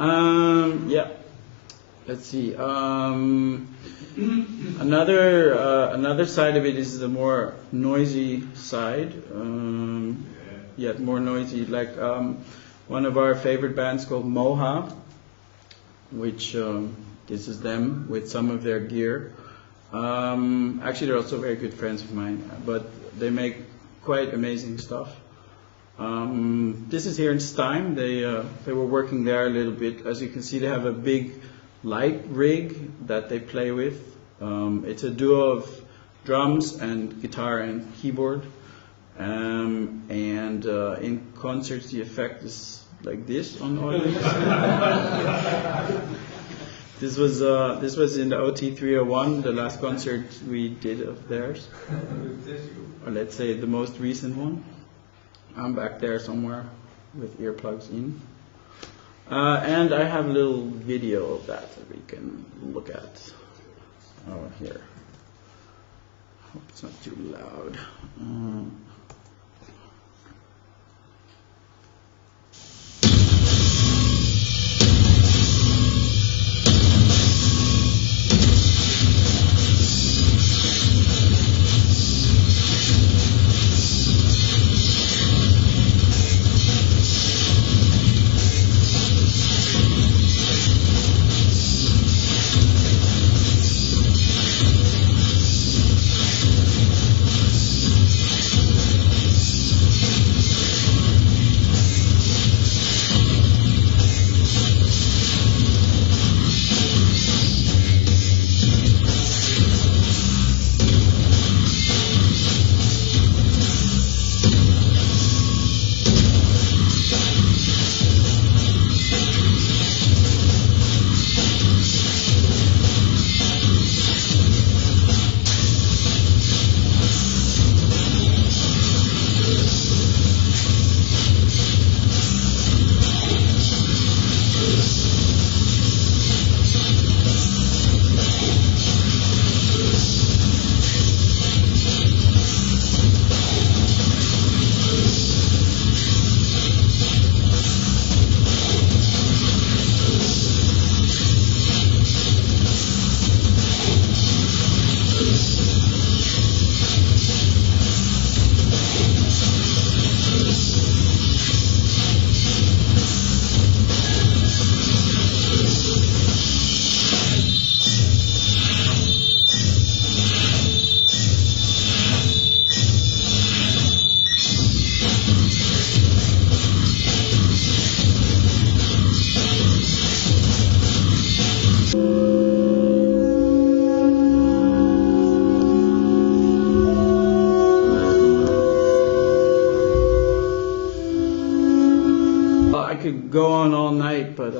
Yeah. Let's see. Another side of it is the more noisy side. Yet more noisy, like one of our favorite bands called Moha, which this is them with some of their gear. Actually, they're also very good friends of mine, but they make quite amazing stuff. This is here in Steim. They were working there a little bit. As you can see, they have a big light rig that they play with. It's a duo of drums and guitar and keyboard. And in concerts, the effect is like this on audience. This was in the OT 301, the last concert we did of theirs, or let's say the most recent one. I'm back there somewhere with earplugs in. And I have a little video of that we can look at. Oh, here. Hope it's not too loud. Go on all night, but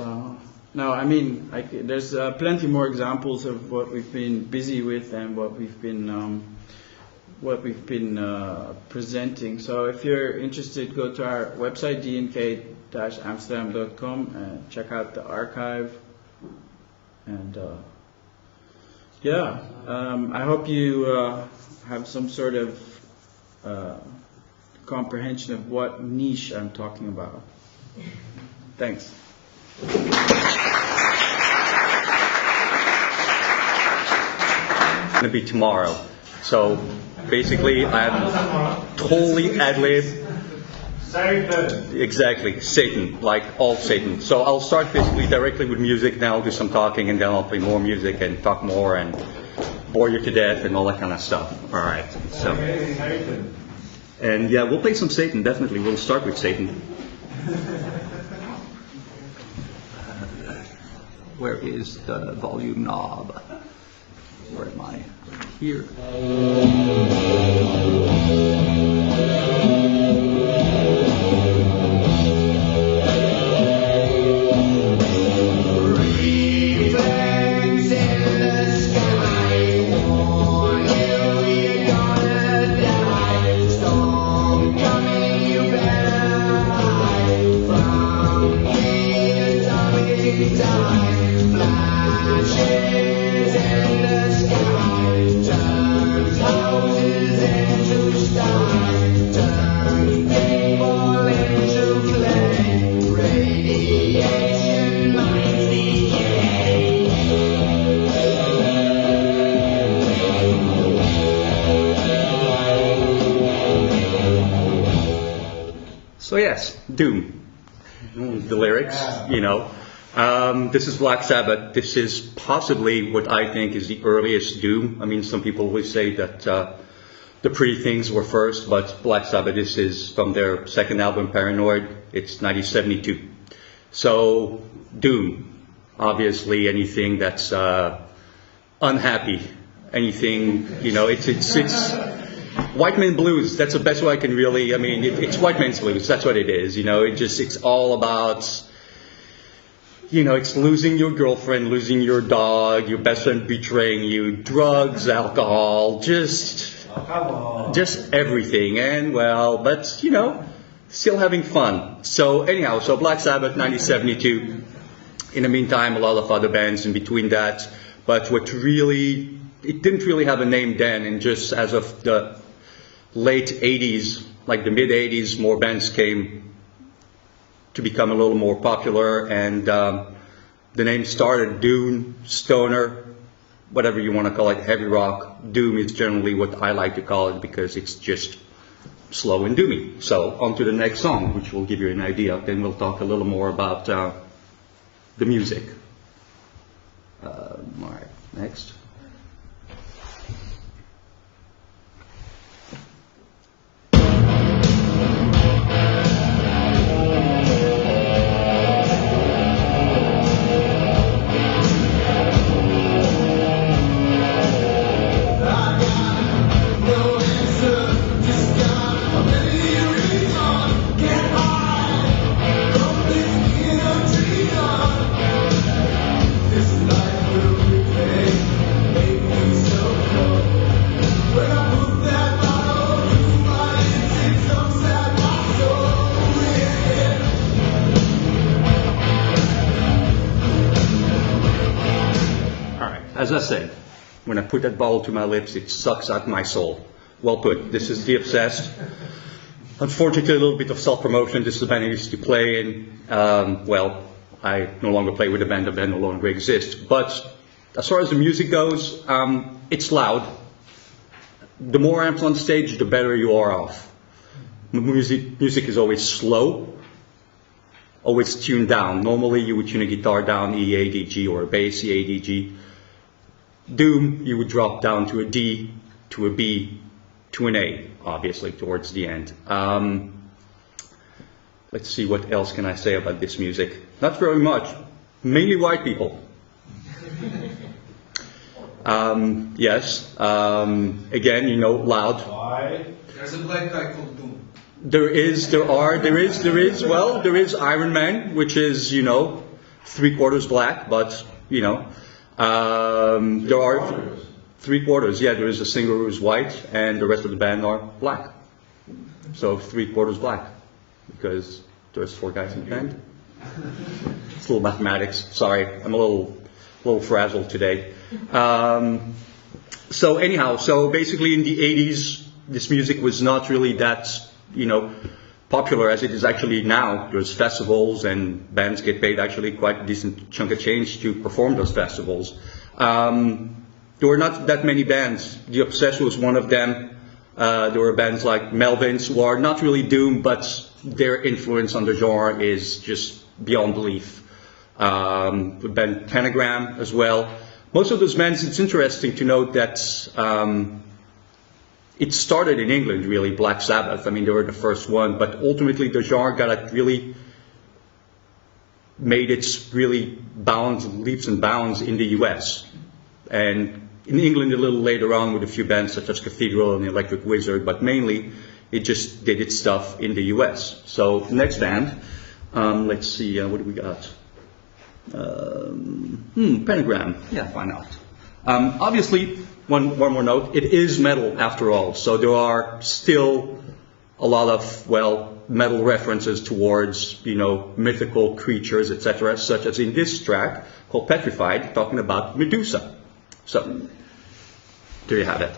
no, I mean, there's plenty more examples of what we've been busy with and what we've been presenting. So if you're interested, go to our website, dnk-amsterdam.com, and check out the archive. And I hope you have some sort of comprehension of what niche I'm talking about. Thanks. It's going to be tomorrow. So basically, I'm totally ad-lib. Satan. Exactly, Satan, like all Satan. So I'll start basically directly with music, then I'll do some talking, and then I'll play more music and talk more and bore you to death and all that kind of stuff. All right. So. And yeah, we'll play some Satan, definitely. We'll start with Satan. Where is the volume knob? Where am I? Here. Radiation yes, Doom. The lyrics, you know. This is Black Sabbath. This is possibly what I think is the earliest Doom. I mean, some people always say that the Pretty Things were first, but Black Sabbath, this is from their second album, Paranoid. It's 1972. So, Doom. Obviously, anything that's unhappy. Anything, you know, it's White Man Blues. That's the best way I can really, I mean, it's White Man's Blues. That's what it is, you know. It's all about, you know, it's losing your girlfriend, losing your dog, your best friend betraying you, drugs, alcohol, just everything. And, well, but, you know, still having fun. So, anyhow, so Black Sabbath, 1972. In the meantime, a lot of other bands in between that. But what really, it didn't really have a name then, and just as of the late 80s, like the mid 80s, more bands came to become a little more popular, and the name started. Doom, stoner, whatever you want to call it, heavy rock. Doom is generally what I like to call it because it's just slow and doomy. So on to the next song, which will give you an idea. Then we'll talk a little more about the music. All right, next. As I said, when I put that bottle to my lips, it sucks out my soul. Well put. This is The Obsessed. Unfortunately, a little bit of self-promotion. This is the band I used to play in. Well, I no longer play with the band. The band no longer exists. But as far as the music goes, it's loud. The more amps on stage, the better you are off. Music is always slow, always tuned down. Normally, you would tune a guitar down E, A, D, G, or a bass E, A, D, G. Doom, you would drop down to a D, to a B, to an A, obviously, towards the end. Let's see, what else can I say about this music? Not very much. Mainly white people. Yes. Again, you know, loud. Why? There's a black guy called Doom. There is Iron Man, which is, you know, 3/4 black, but, you know. There are 3/4, yeah, there is a singer who is white, and the rest of the band are black. So 3/4 black, because there's 4 guys in the band. It's a little mathematics, sorry, I'm a little frazzled today. So anyhow, so basically in the 80s, this music was not really that, you know, popular as it is actually now. There's festivals and bands get paid actually quite a decent chunk of change to perform those festivals. There were not that many bands. The Obsessed was one of them. There were bands like Melvins who are not really Doom, but their influence on the genre is just beyond belief. The band Pentagram as well. Most of those bands, it's interesting to note that it started in England, really, Black Sabbath. I mean, they were the first one, but ultimately the genre got really made its really leaps and bounds in the US. And in England a little later on with a few bands such as Cathedral and Electric Wizard, but mainly it just did its stuff in the US. So next band, let's see, what do we got? Pentagram, yeah, why not? Obviously, one more note, it is metal after all, so there are still a lot of, well, metal references towards, you know, mythical creatures, etc., such as in this track called Petrified, talking about Medusa. So, there you have it.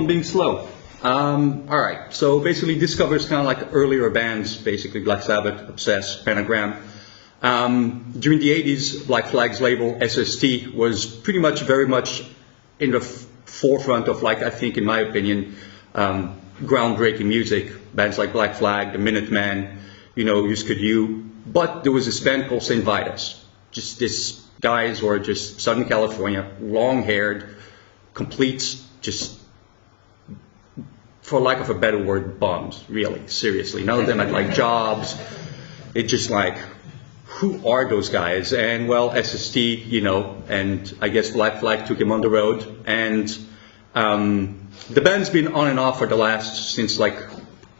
on being slow. All right, so basically this covers kind of like earlier bands, basically Black Sabbath, Obsess, Pentagram. During the 80s, Black Flag's label, SST, was pretty much very much in the forefront of, like, I think, in my opinion, groundbreaking music. Bands like Black Flag, the Minutemen, you know, Husker Du. But there was this band called St. Vitus. Just these guys who are just Southern California, long-haired, complete, just, for lack of a better word, bums, really, seriously. None of them had, like, jobs. It's just like, who are those guys? And, well, SST, you know, and I guess Black Flag took him on the road. And the band's been on and off for the last, since, like,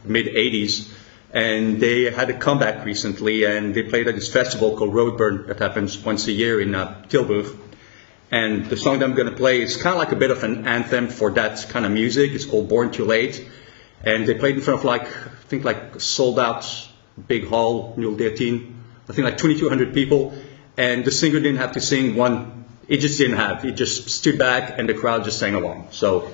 mid-80s. And they had a comeback recently, and they played at this festival called Roadburn that happens once a year in Tilburg. And the song that I'm going to play is kind of like a bit of an anthem for that kind of music. It's called Born Too Late. And they played in front of, like, I think, like, sold-out big hall, 013. I think like 2,200 people. And the singer didn't have to sing one. He just didn't have. He just stood back, and the crowd just sang along. So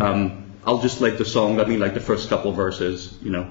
I'll just let the song, I mean, like the first couple verses, you know.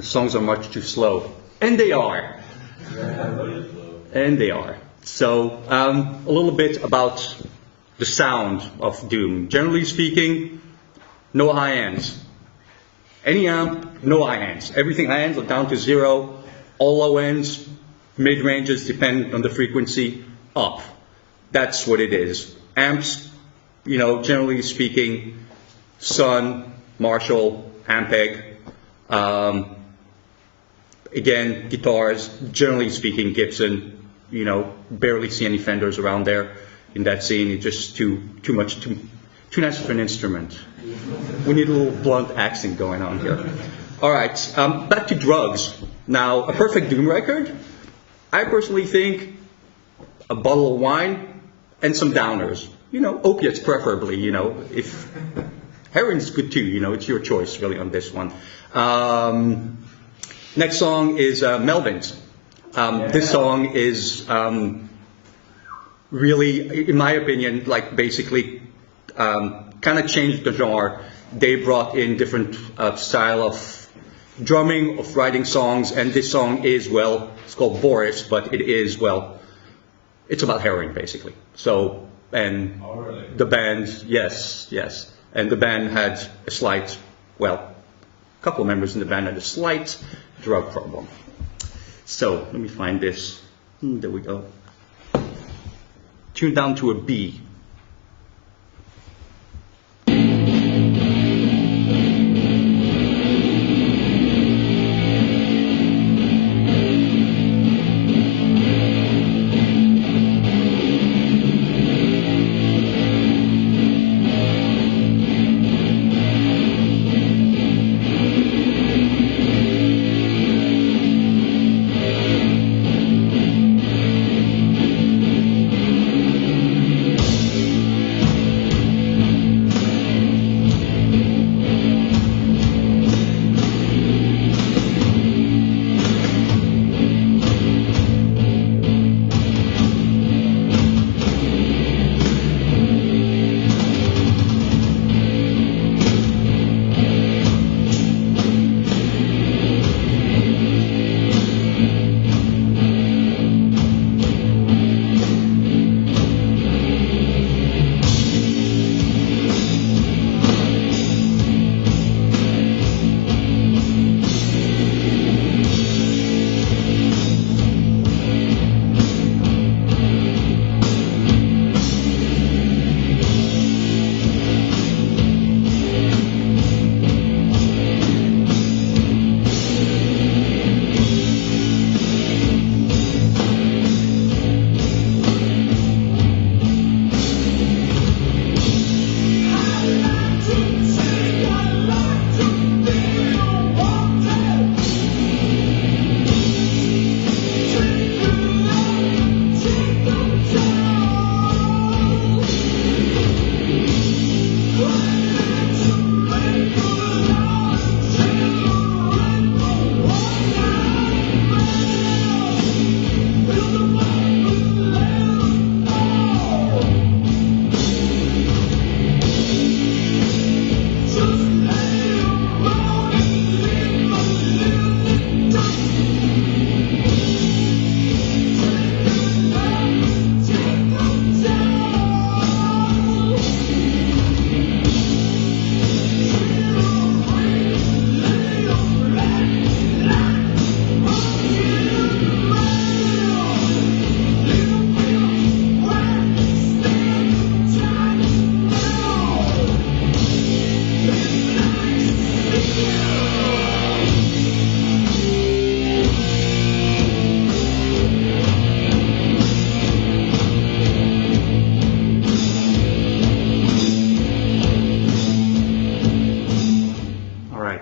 Songs are much too slow. And they are. And they are. So, a little bit about the sound of Doom. Generally speaking, no high ends. Any amp, no high ends. Everything high ends are down to 0. All low ends, mid ranges, depending on the frequency, up. That's what it is. Amps, you know, generally speaking, Sun, Marshall, Ampeg. Again, guitars, generally speaking, Gibson, you know, barely see any Fenders around there in that scene. It's just too nice of an instrument. We need a little blunt accent going on here. All right, back to drugs. Now, a perfect Doom record, I personally think a bottle of wine and some downers. You know, opiates preferably, you know. If heroin's good too, you know, it's your choice really on this one. Next song is Melvin's. This song is really, in my opinion, like basically kind of changed the genre. They brought in different style of drumming, of writing songs, and this song is, well, it's called Boris, but it is, well, it's about heroin basically. So, and the band, yes, and the band had a slight, well, a couple of members in the band had a slight drug problem. So, let me find this. There we go. Tuned down to a B.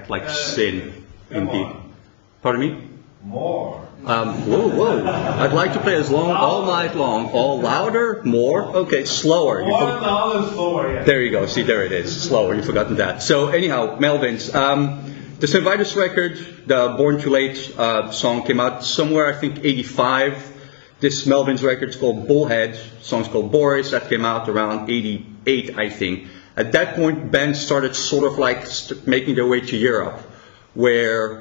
Like sin, indeed. Pardon me? More. Whoa. I'd like to play as long, all night long. All louder? More? Okay, slower. More louder, slower, yeah. There you go. See, there it is. Slower. You've forgotten that. So anyhow, Melvin's. The Sniff record, the Born Too Late song came out somewhere, I think, 85. This Melvin's record is called Bullhead. The song's called Boris. That came out around 88, I think. At that point, bands started sort of like making their way to Europe, where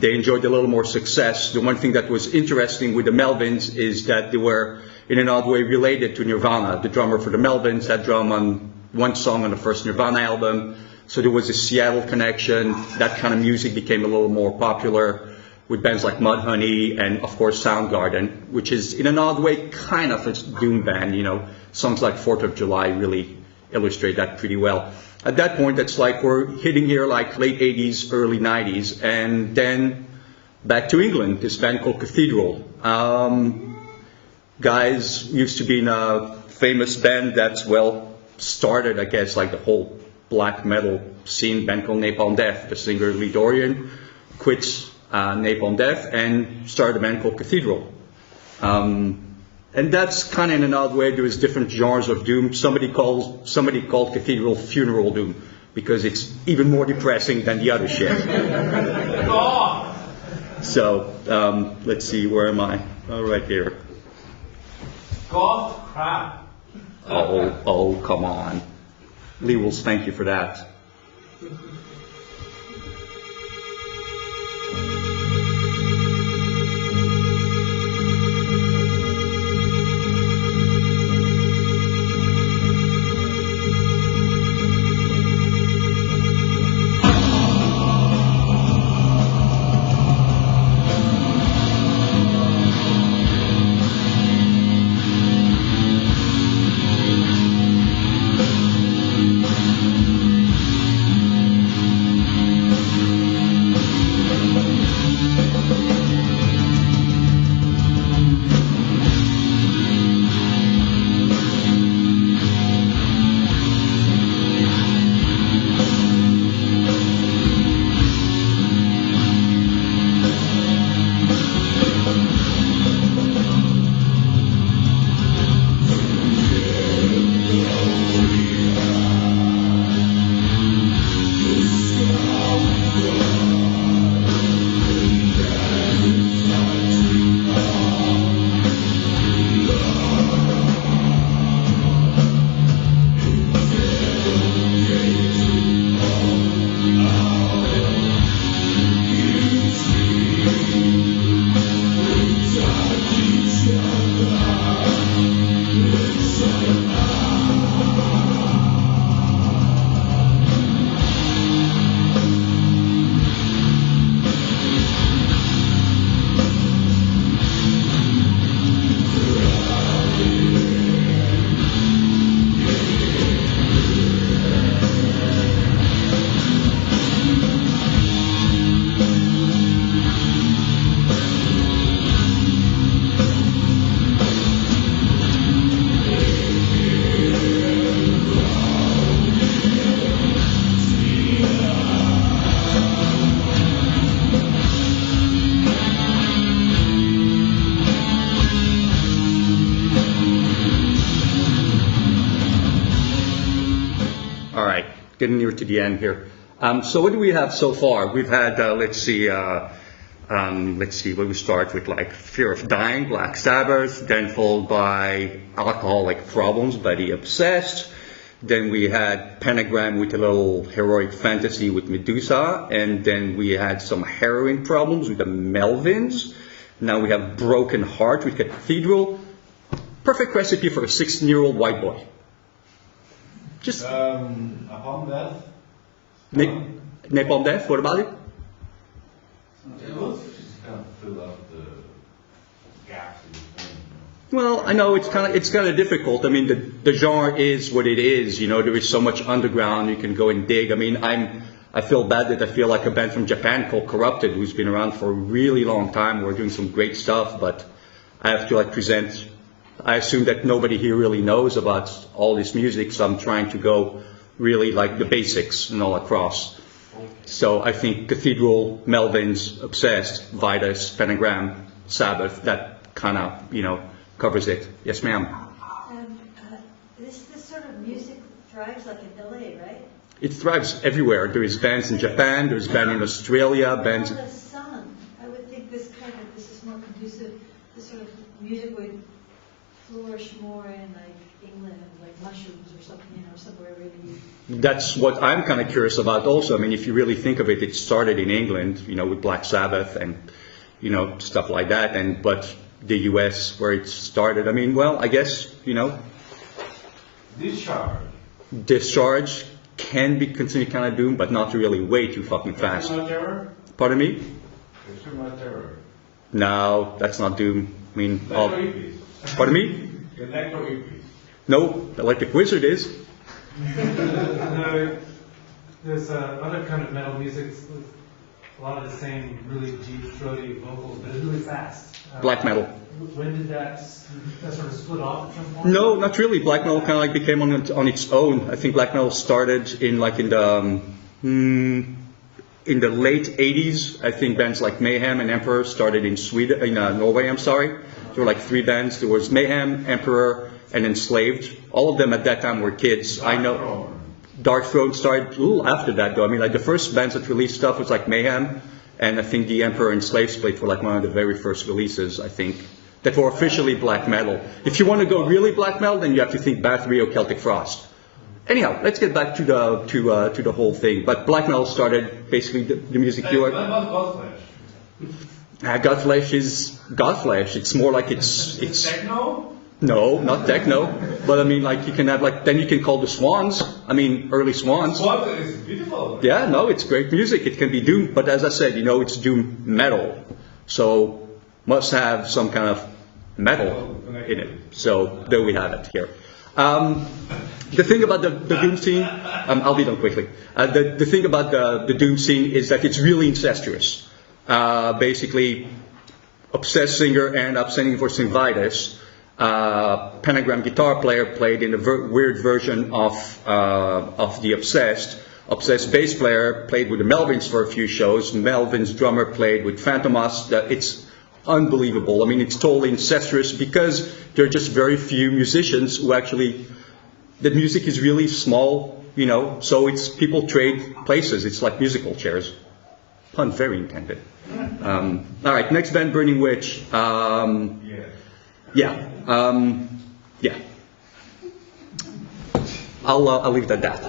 they enjoyed a little more success. The one thing that was interesting with the Melvins is that they were, in an odd way, related to Nirvana. The drummer for the Melvins had drum on one song on the first Nirvana album, so there was a Seattle connection. That kind of music became a little more popular with bands like Mudhoney and, of course, Soundgarden, which is, in an odd way, kind of a doom band. You know, songs like 4th of July really illustrate that pretty well. At that point, it's like we're hitting here like late 80s, early 90s, and then back to England, this band called Cathedral. Guys used to be in a famous band that's, well, started, I guess, like the whole black metal scene, band called Napalm Death. The singer Lee Dorian quits Napalm Death and started a band called Cathedral. And that's kind of in an odd way. There was different genres of doom. Somebody called Cathedral funeral doom because it's even more depressing than the other shit. So let's see, where am I? Oh, right here. Golf crap. Oh, come on. Lee Wills, thank you for that. Getting near to the end here. So what do we have so far? We've had, let's see, where we start with, like Fear of Dying, Black Sabbath, then followed by Alcoholic Problems by The Obsessed. Then we had Pentagram with a little heroic fantasy with Medusa, and then we had some heroin problems with the Melvins. Now we have Broken Heart with Cathedral. Perfect recipe for a 16-year-old white boy. Just Upon death. Napalm Death. What about it? It was just kind of fill up the gaps in between. Well, I know it's kind of difficult. I mean, the genre is what it is. You know, there is so much underground you can go and dig. I mean, I feel bad that I feel like a band from Japan called Corrupted, who's been around for a really long time. We're doing some great stuff, but I have to present. I assume that nobody here really knows about all this music, so I'm trying to go really like the basics and all across. So I think Cathedral, Melvins, Obsessed, Vitus, Pentagram, Sabbath, that kind of, covers it. Yes, ma'am. This sort of music thrives like in LA, right? It thrives everywhere. There is bands in Japan, there's bands in Australia, bands. The sun. I would think this is more conducive. This sort of music would flourish more in like England, like mushrooms or something, somewhere really. That's what I'm kind of curious about also. I mean, if you really think of it, it started in England, with Black Sabbath and, stuff like that. But the US, where it started, I mean, well, I guess, Discharge can be considered kind of doom, but not really way too fucking fast. Pardon me? No, that's not doom. I mean, pardon me? No, Electric Wizard is. There's other kind of metal music with a lot of the same really deep, throaty vocals, but it's really fast. Black metal. When did that sort of split off at some point? No, not really. Black metal kind of like became on its own. I think black metal started in the late 80s. I think bands like Mayhem and Emperor started in Norway. There were like 3 bands. There was Mayhem, Emperor, and Enslaved. All of them at that time were kids. I know Dark Throne started a little after that, though. I mean, like the first bands that released stuff was like Mayhem, And I think the Emperor and Slave Split were like one of the very first releases, I think, that were officially black metal. If you want to go really black metal, then you have to think Bathory or Celtic Frost. Anyhow, let's get back to the whole thing. But black metal started basically the music you are. What about Godflesh? Godflesh is Godflesh. It's more like it's Techno? no, not techno. But I mean, like you can have like then you can call the Swans. I mean, early Swans. What is beautiful? Yeah, no, it's great music. It can be doom, but as I said, it's doom metal, so must have some kind of metal in it. So there we have it here. The thing about the doom scene, I'll be done quickly. The thing about the doom scene is that it's really incestuous. Basically, obsessed singer ended up singing for Sinvitis. Pentagram guitar player played in a weird version of the Obsessed. Obsessed bass player played with the Melvins for a few shows. Melvins drummer played with Phantomas. It's unbelievable. I mean, it's totally incestuous because there are just very few musicians who actually. The music is really small, so it's people trade places. It's like musical chairs. Pun very intended. All right, next band, Burning Witch. Yeah. I'll leave it at that.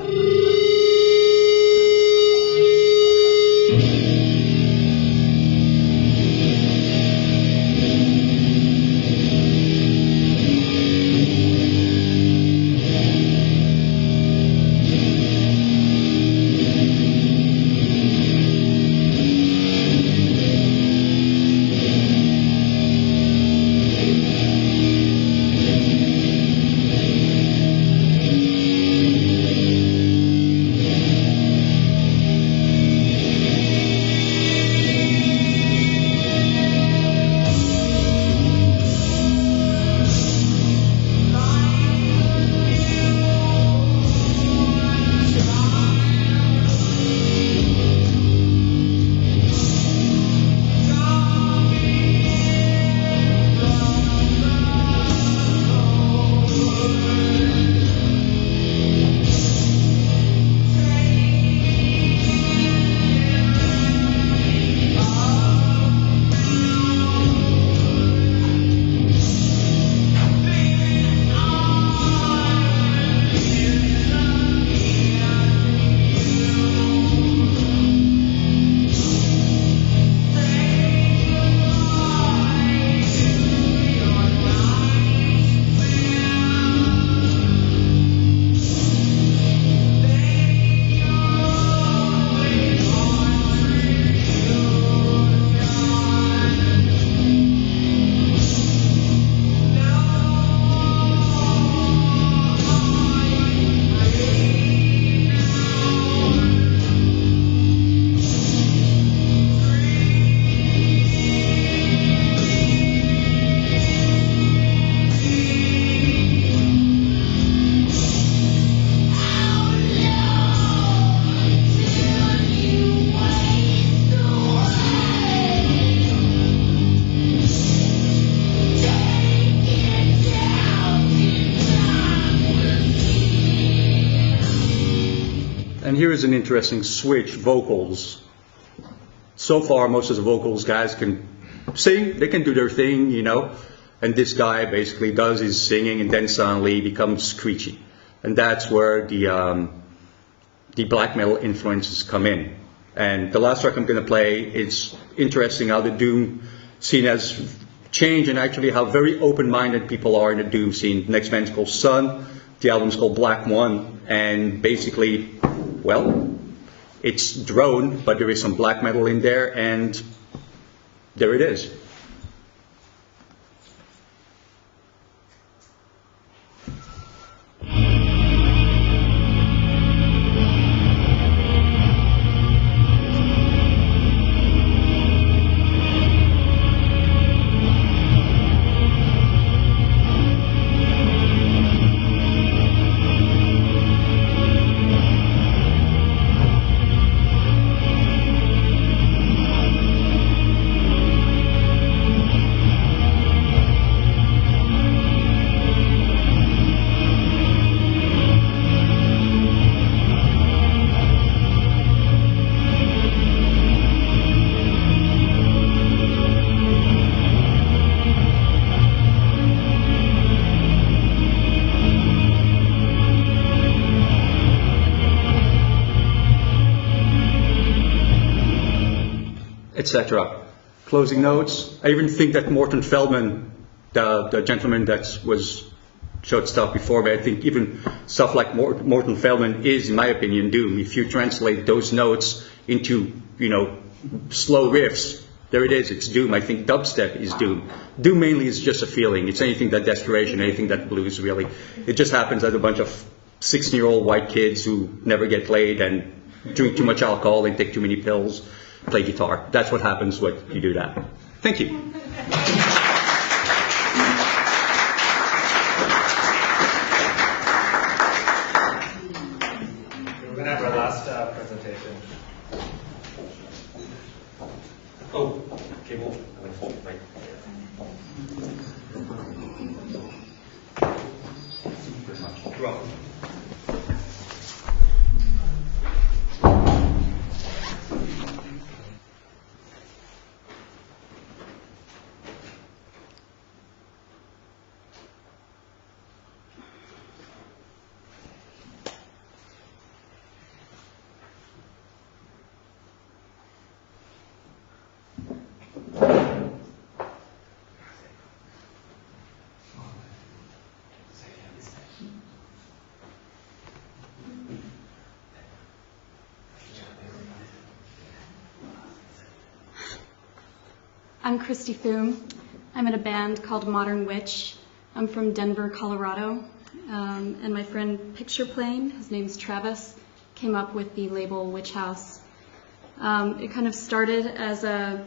And here is an interesting switch, vocals. So far, most of the vocals guys can sing, they can do their thing, and this guy basically does his singing and then suddenly becomes screechy. And that's where the black metal influences come in. And the last track I'm going to play, it's interesting how the doom scene has changed and actually how very open-minded people are in the doom scene. The next band's called Sun, the album's called Black One, and basically, well, it's drone, but there is some black metal in there, and there it is. etc. Closing notes. I even think that Morton Feldman, the gentleman that showed stuff before me, I think even stuff like Morton Feldman is, in my opinion, doom. If you translate those notes into, slow riffs, there it is, it's doom. I think dubstep is doom. Doom mainly is just a feeling. It's anything that desperation, anything that blues, really. It just happens that a bunch of 16-year-old white kids who never get laid and drink too much alcohol and take too many pills play guitar. That's what happens when you do that. Thank you. We're going to have our last presentation. Oh, cable. Right. You're welcome. I'm Kristy Foom. I'm in a band called Modern Witch. I'm from Denver, Colorado. And my friend Picture Plane, his name's Travis, came up with the label Witch House. It kind of started as a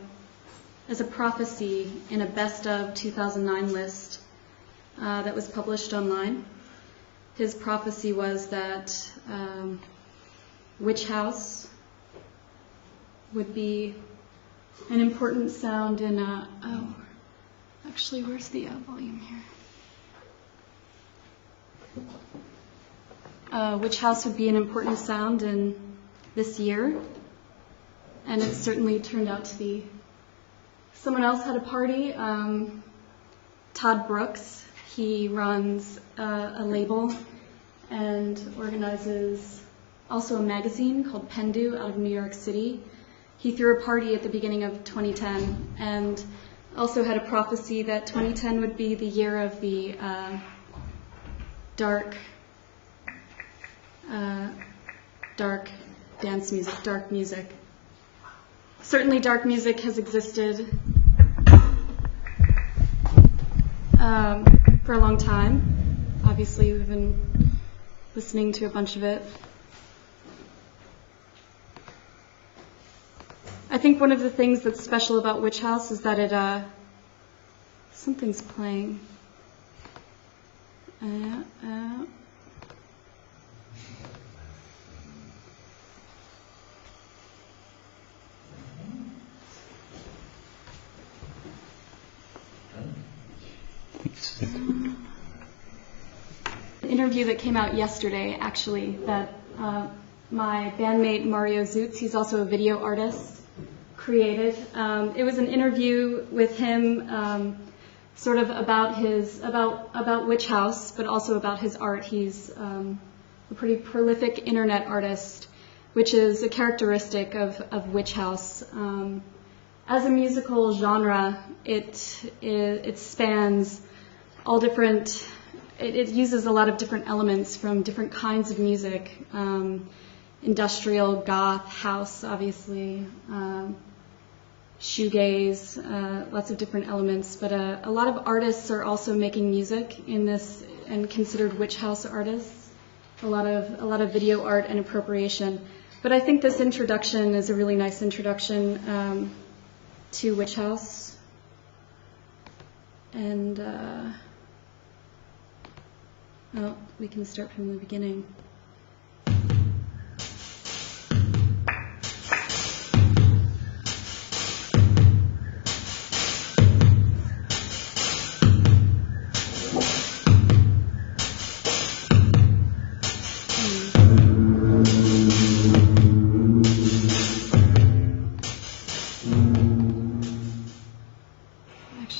prophecy in a best of 2009 list that was published online. His prophecy was that Witch House would be an important sound in actually, where's the volume here? Witch House would be an important sound in this year, and it certainly turned out to be. Someone else had a party, Todd Brooks. He runs a label and organizes also a magazine called Pendu out of New York City. He threw a party at the beginning of 2010 and also had a prophecy that 2010 would be the year of the dark dance music, dark music. Certainly dark music has existed for a long time. Obviously, we've been listening to a bunch of it. I think one of the things that's special about Witch House is that it, something's playing. An interview that came out yesterday, actually, that my bandmate Mario Zutz, he's also a video artist, created. It was an interview with him sort of about Witch House, but also about his art. He's a pretty prolific internet artist, which is a characteristic of Witch House. As a musical genre, it spans all different, it uses a lot of different elements from different kinds of music, industrial, goth, house, obviously, shoegaze, lots of different elements. But a lot of artists are also making music in this and considered Witch House artists. A lot of video art and appropriation. But I think this introduction is a really nice introduction to Witch House. And well, we can start from the beginning.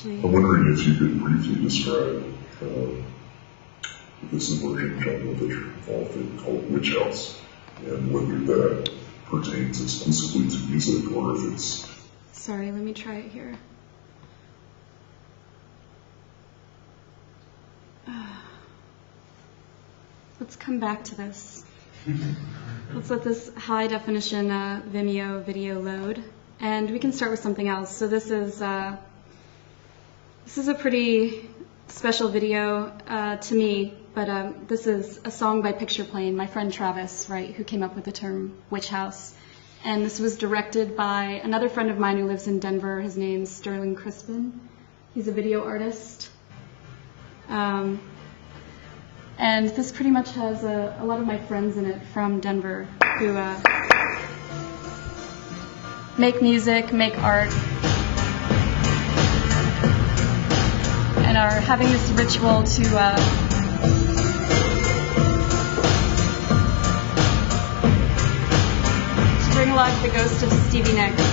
I'm wondering if you could briefly describe this emerging genre that you're involved in called Witch House, and whether that pertains exclusively to music or if it's Sorry, let me try it here. Let's come back to this. Let's let this high definition Vimeo video load, and we can start with something else. So this is a pretty special video to me, but this is a song by Picture Plane, my friend Travis, right, who came up with the term witch house. And this was directed by another friend of mine who lives in Denver. His name's Sterling Crispin. He's a video artist. And this pretty much has a lot of my friends in it from Denver who make music, make art, and are having this ritual to bring alive the ghost of Stevie Nicks.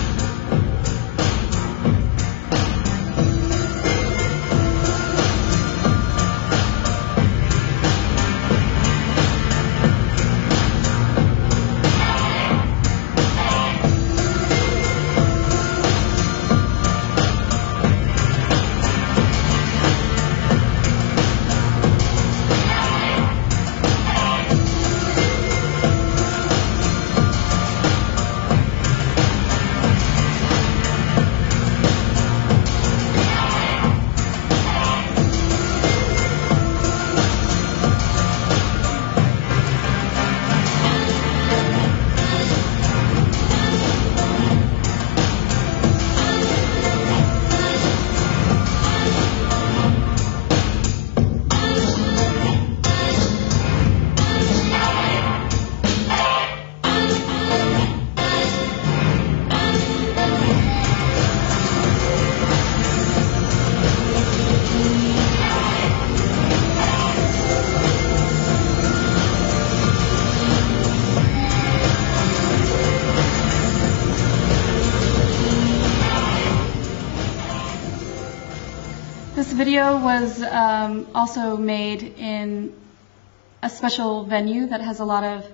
This video was also made in a special venue that has a lot of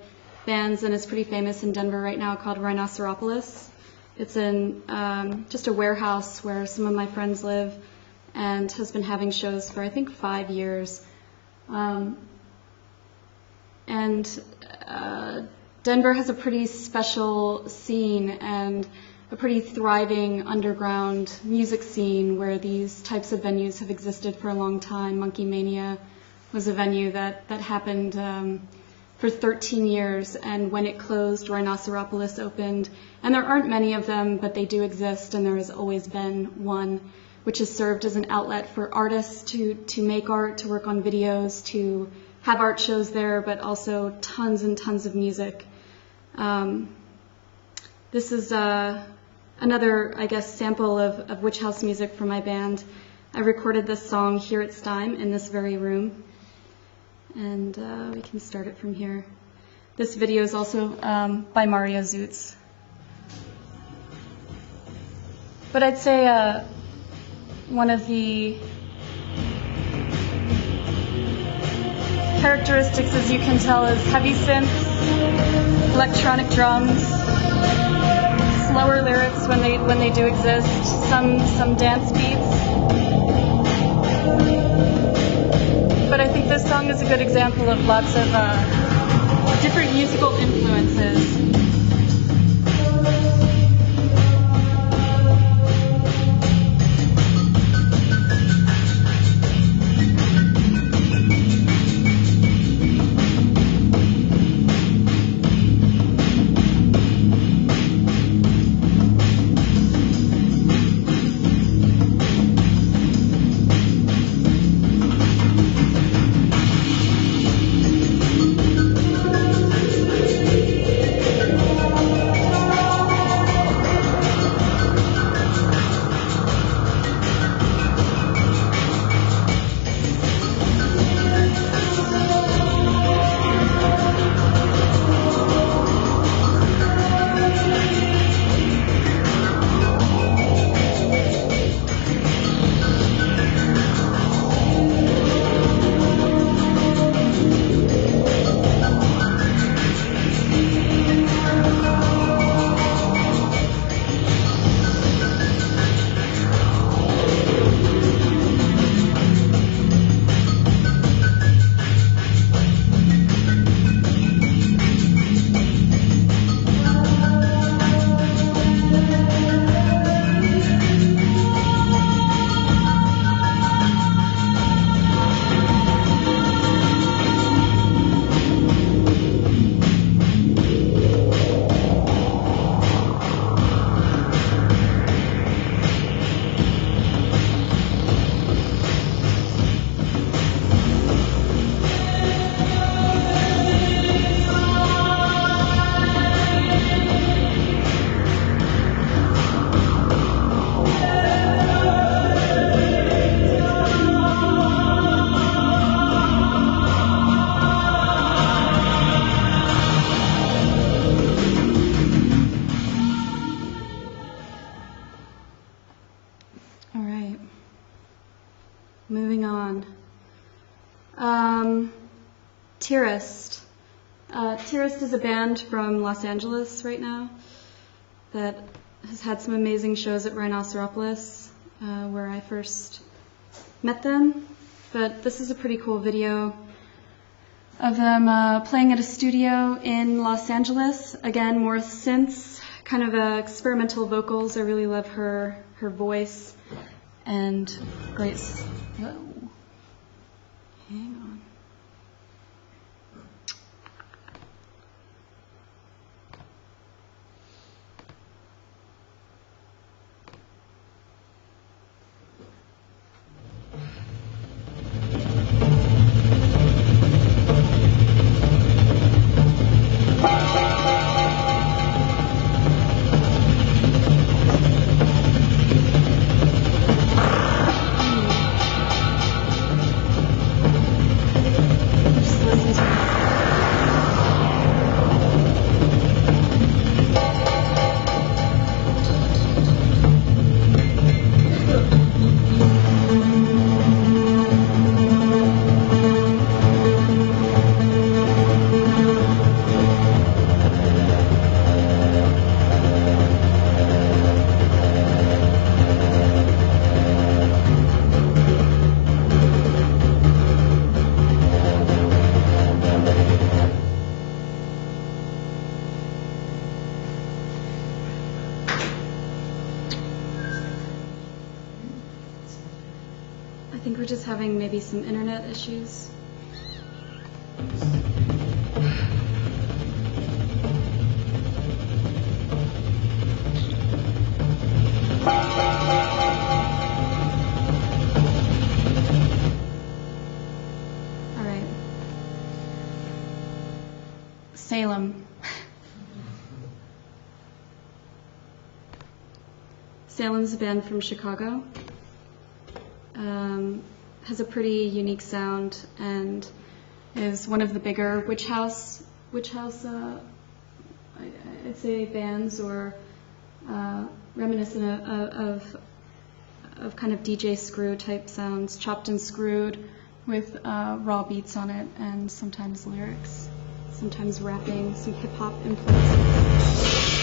bands and is pretty famous in Denver right now called Rhinoceropolis. It's in just a warehouse where some of my friends live and has been having shows for I think 5 years. Denver has a pretty special scene and a pretty thriving underground music scene where these types of venues have existed for a long time. Monkey Mania was a venue that happened for 13 years, and when it closed, Rhinoceropolis opened. And there aren't many of them, but they do exist, and there has always been one, which has served as an outlet for artists to make art, to work on videos, to have art shows there, but also tons and tons of music. This is another, I guess, sample of witch house music from my band. I recorded this song here at Steim in this very room, and we can start it from here. This video is also by Mario Zutz. But I'd say one of the characteristics, as you can tell, is heavy synths, electronic drums, slower lyrics when they do exist, some dance beats. But I think this song is a good example of lots of different musical influences. Tourist. Tourist is a band from Los Angeles right now that has had some amazing shows at Rhinoceropolis, where I first met them. But this is a pretty cool video of them playing at a studio in Los Angeles. Again, more synths, kind of experimental vocals. I really love her voice and great. Whoa. Hang on. Just listen to it. I think we're just having maybe some internet issues. All right. Salem. Salem's a band from Chicago. Has a pretty unique sound and is one of the bigger witch house I'd say bands, or reminiscent of kind of DJ Screw type sounds, chopped and screwed with raw beats on it, and sometimes lyrics, sometimes rapping, some hip hop influences.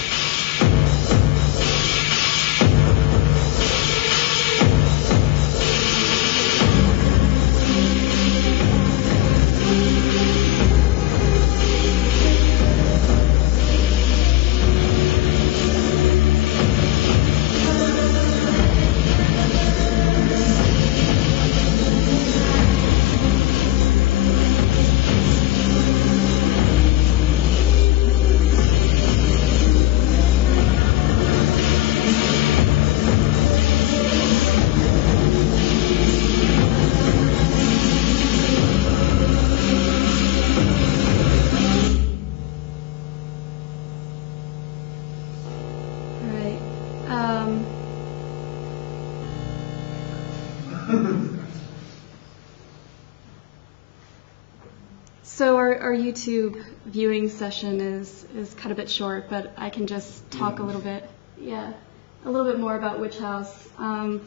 So our YouTube viewing session is kind of a bit short, but I can just talk a little bit more about Witch House. I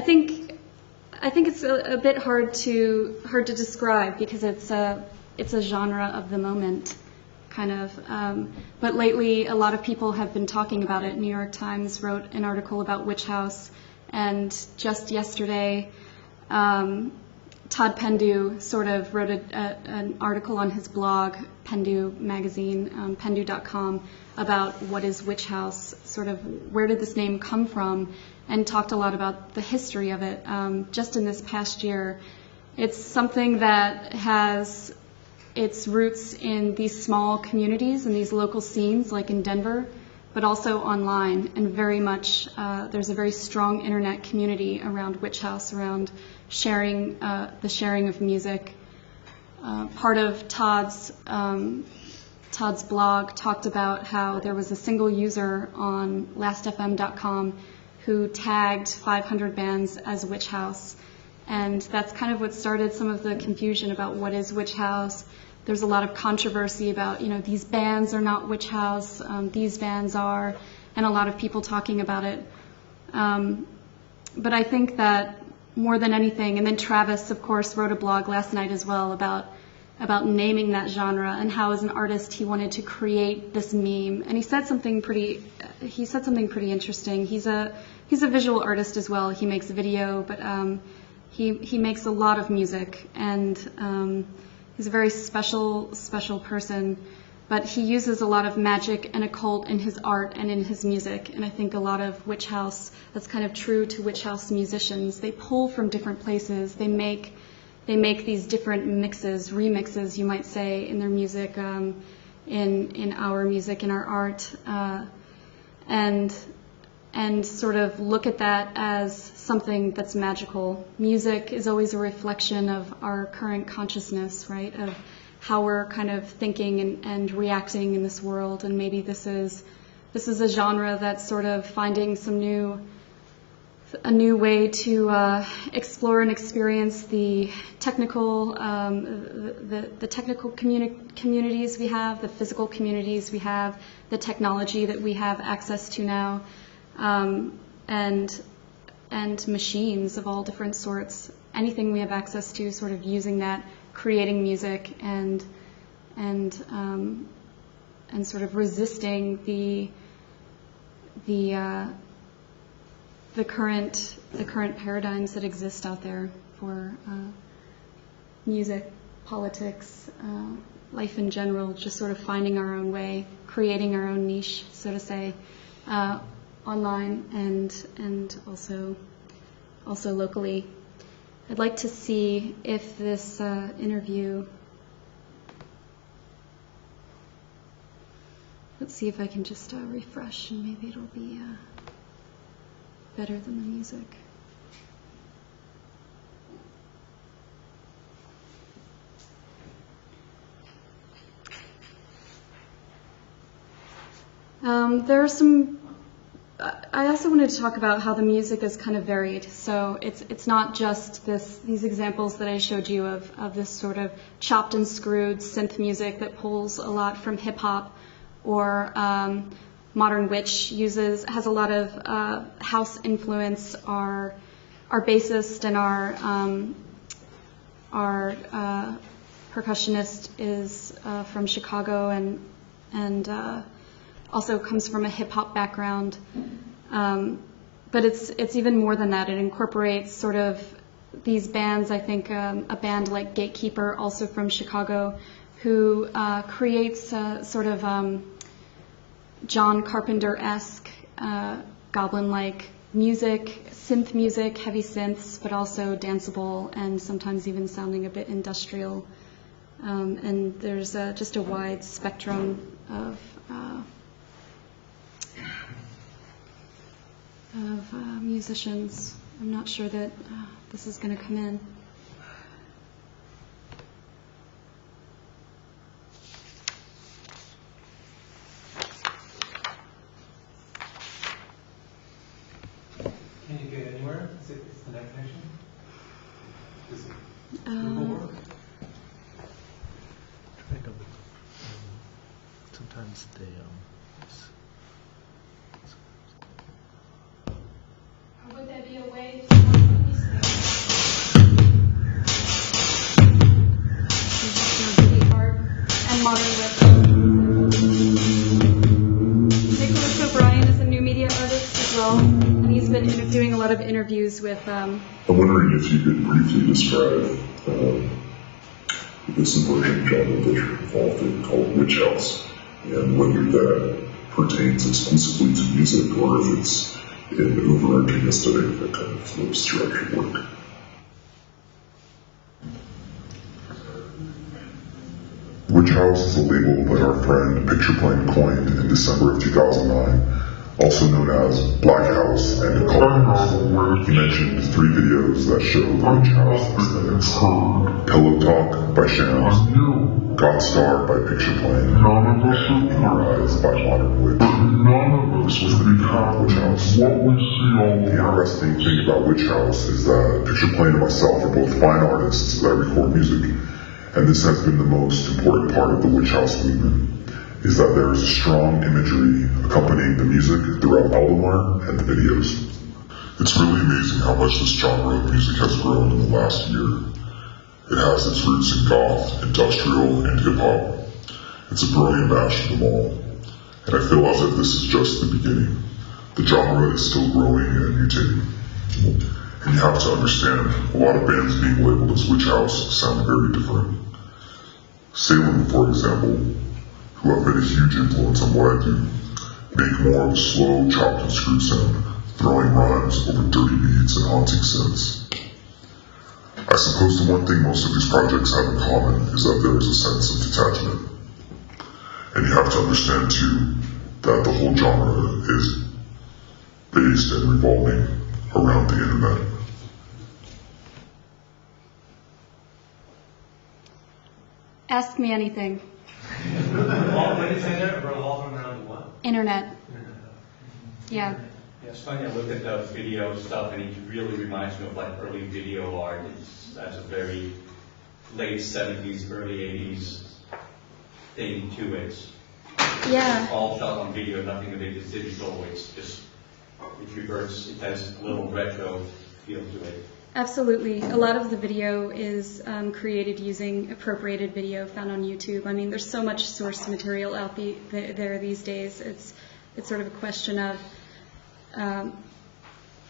think it's a bit hard to describe because it's a genre of the moment, kind of. But lately, a lot of people have been talking about it. New York Times wrote an article about Witch House, and just yesterday, Todd Pendu sort of wrote an article on his blog, Pendu magazine, pendu.com, about what is Witch House, sort of where did this name come from, and talked a lot about the history of it. Just in this past year, it's something that has its roots in these small communities and these local scenes, like in Denver, but also online, and very much there's a very strong internet community around Witch House, around sharing the sharing of music. Part of Todd's blog talked about how there was a single user on lastfm.com who tagged 500 bands as Witch House, and that's kind of what started some of the confusion about what is Witch House. There's a lot of controversy about, these bands are not Witch House, these bands are, and a lot of people talking about it. But I think that more than anything. And then Travis, of course, wrote a blog last night as well about naming that genre and how, as an artist, he wanted to create this meme. And he said something pretty interesting. He's a visual artist as well. He makes video, but he makes a lot of music, and he's a very special person. But he uses a lot of magic and occult in his art and in his music. And I think a lot of Witch House, that's kind of true to Witch House musicians. They pull from different places. They make these different mixes, remixes, you might say, in their music, in our music, in our art, and sort of look at that as something that's magical. Music is always a reflection of our current consciousness, right? Of how we're kind of thinking and reacting in this world. And maybe this is a genre that's sort of finding a new way to explore and experience the technical communities we have, the physical communities we have, the technology that we have access to now, and machines of all different sorts. Anything we have access to, sort of using that, creating music and sort of resisting the current paradigms that exist out there for music, politics, life in general. Just sort of finding our own way, creating our own niche, so to say, online and also locally. I'd like to see if this interview. Let's see if I can just refresh, and maybe it'll be better than the music. There are some. I also wanted to talk about how the music is kind of varied. So it's not just these examples that I showed you of this sort of chopped and screwed synth music that pulls a lot from hip hop, or Modern Witch has a lot of house influence. Our bassist and our percussionist is from Chicago and also comes from a hip hop background. But it's even more than that. It incorporates sort of these bands. I think a band like Gatekeeper, also from Chicago, who creates sort of John Carpenter-esque, goblin-like music, synth music, heavy synths, but also danceable and sometimes even sounding a bit industrial. And there's just a wide spectrum of musicians. I'm not sure that this is going to come in. Can you get anywhere? Is the net connection? Does Google work? Sometimes they Would there be a way to work on these things? Art and Modern Witch. Nicholas O'Brien is a new media artist as well, and he's been doing a lot of interviews with. I'm wondering if you could briefly describe this emerging genre that you're involved in called Witch House, and whether that pertains exclusively to music or if it's an overarching aesthetic that kind of flows throughout your work. Witch House is a label that our friend Pinhas coined in December of 2009, also known as Black House and Occult House. He mentioned 3 videos that show the Witch House aesthetics: Pillow Talk by Shams, God Star by Pinhas, and In Your Eyes by Modern Witch. This was the beginning of Witch House. The interesting thing about Witch House is that Pinhas and myself are both fine artists that record music, and this has been the most important part of the Witch House movement, is that there is a strong imagery accompanying the music throughout album art and the videos. It's really amazing how much this genre of music has grown in the last year. It has its roots in goth, industrial, and hip-hop. It's a brilliant mash of them all, and I feel as if this is just the beginning. The genre is still growing and mutating. And you have to understand, a lot of bands being labeled as witch house sound very different. Salem, for example, who have been a huge influence on what I do, make more of a slow, chopped and screwed sound, throwing rhymes over dirty beats and haunting synths. I suppose the one thing most of these projects have in common is that there is a sense of detachment. And you have to understand too, that the whole genre is based and revolving around the internet. Ask me anything. What did you say there? Revolving around the what? Internet. Yeah. Yeah, it's funny, I looked at the video stuff and it really reminds me of like early video art. That's a very late 70s, early 80s thing to it. Yeah. It's all shot on video, nothing of it is digital. It's just, it reverts, it has a little retro feel to it. Absolutely. A lot of the video is created using appropriated video found on YouTube. I mean, there's so much source material out there these days. It's sort of a question of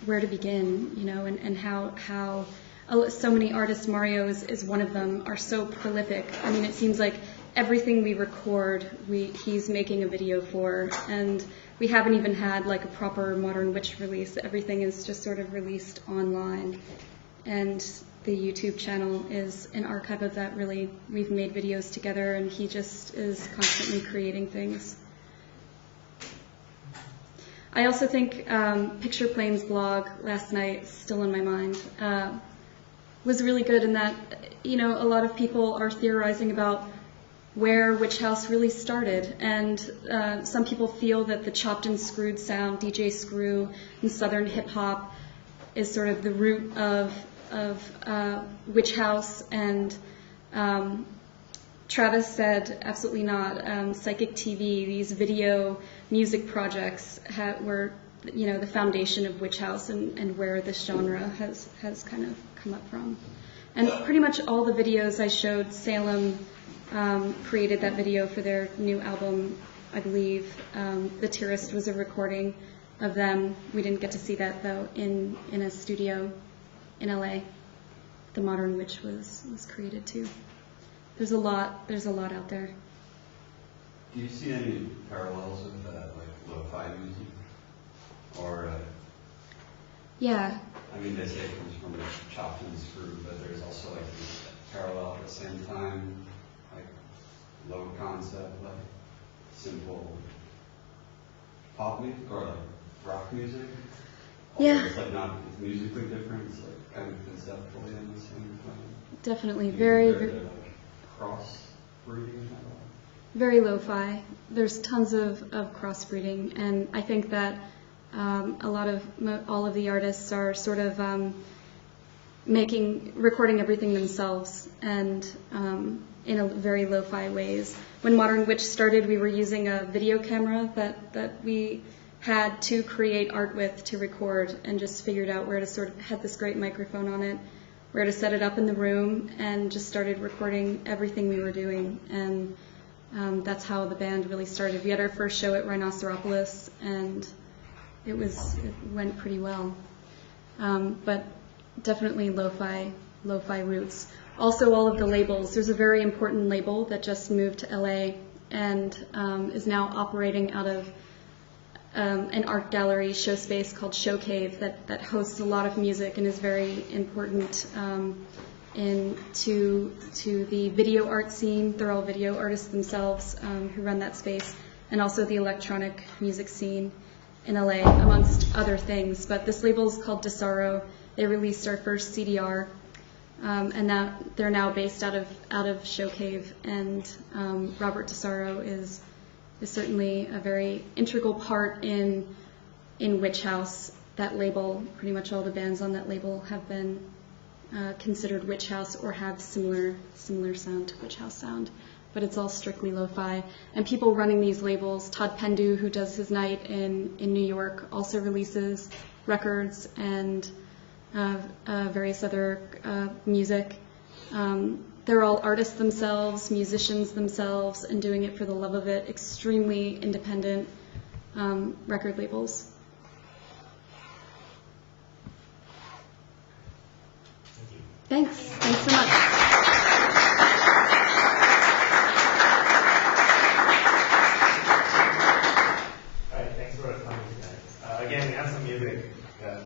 where to begin, you know, and how so many artists, Mario is one of them, are so prolific. I mean, it seems like everything we record, he's making a video for, and we haven't even had like a proper Modern Witch release. Everything is just sort of released online. And the YouTube channel is an archive of that, really. We've made videos together, and he just is constantly creating things. I also think Picture Plane's blog last night, still in my mind, was really good in that, you know, a lot of people are theorizing about where Witch House really started, and some people feel that the chopped and screwed sound, DJ Screw, and Southern hip hop is sort of the root of Witch House, and Travis said absolutely not. Psychic TV, these video music projects were, you know, the foundation of Witch House and where this genre has kind of come up from. And pretty much all the videos I showed, Salem created that video for their new album, I believe. The Tourist was a recording of them. We didn't get to see that though in a studio in LA. The Modern Witch was created too. There's a lot out there. Do you see any parallels with like lo-fi music? Or Yeah. I mean, they say it comes from the chopped and screwed, but there's also like a parallel at the same time, like low concept, like simple pop music or like rock music. Yeah. It's like not musically different. It's like kind of conceptually in the same time. Definitely Very like cross breeding. Very lo-fi. There's tons of crossbreeding, and I think that all of the artists are sort of recording everything themselves, and in a very lo-fi ways. When Modern Witch started, we were using a video camera that we had to create art with to record, and just figured out where to sort of had this great microphone on it, where to set it up in the room, and just started recording everything we were doing. And that's how the band really started. We had our first show at Rhinoceropolis, and it went pretty well. But definitely lo-fi roots. Also, all of the labels. There's a very important label that just moved to LA and is now operating out of an art gallery show space called Show Cave that hosts a lot of music and is very important to the video art scene. They're all video artists themselves who run that space, and also the electronic music scene in LA, amongst other things. But this label is called DeSarro. They released our first CDR, and they're now based out of Show Cave. And Robert DeSarro is certainly a very integral part in Witch House. That label, pretty much all the bands on that label have been considered Witch House or have similar sound to Witch House sound, but it's all strictly lo-fi. And people running these labels, Todd Pendu, who does his night in New York, also releases records and various other music. They're all artists themselves, musicians themselves, and doing it for the love of it. Extremely independent record labels. Thanks so much.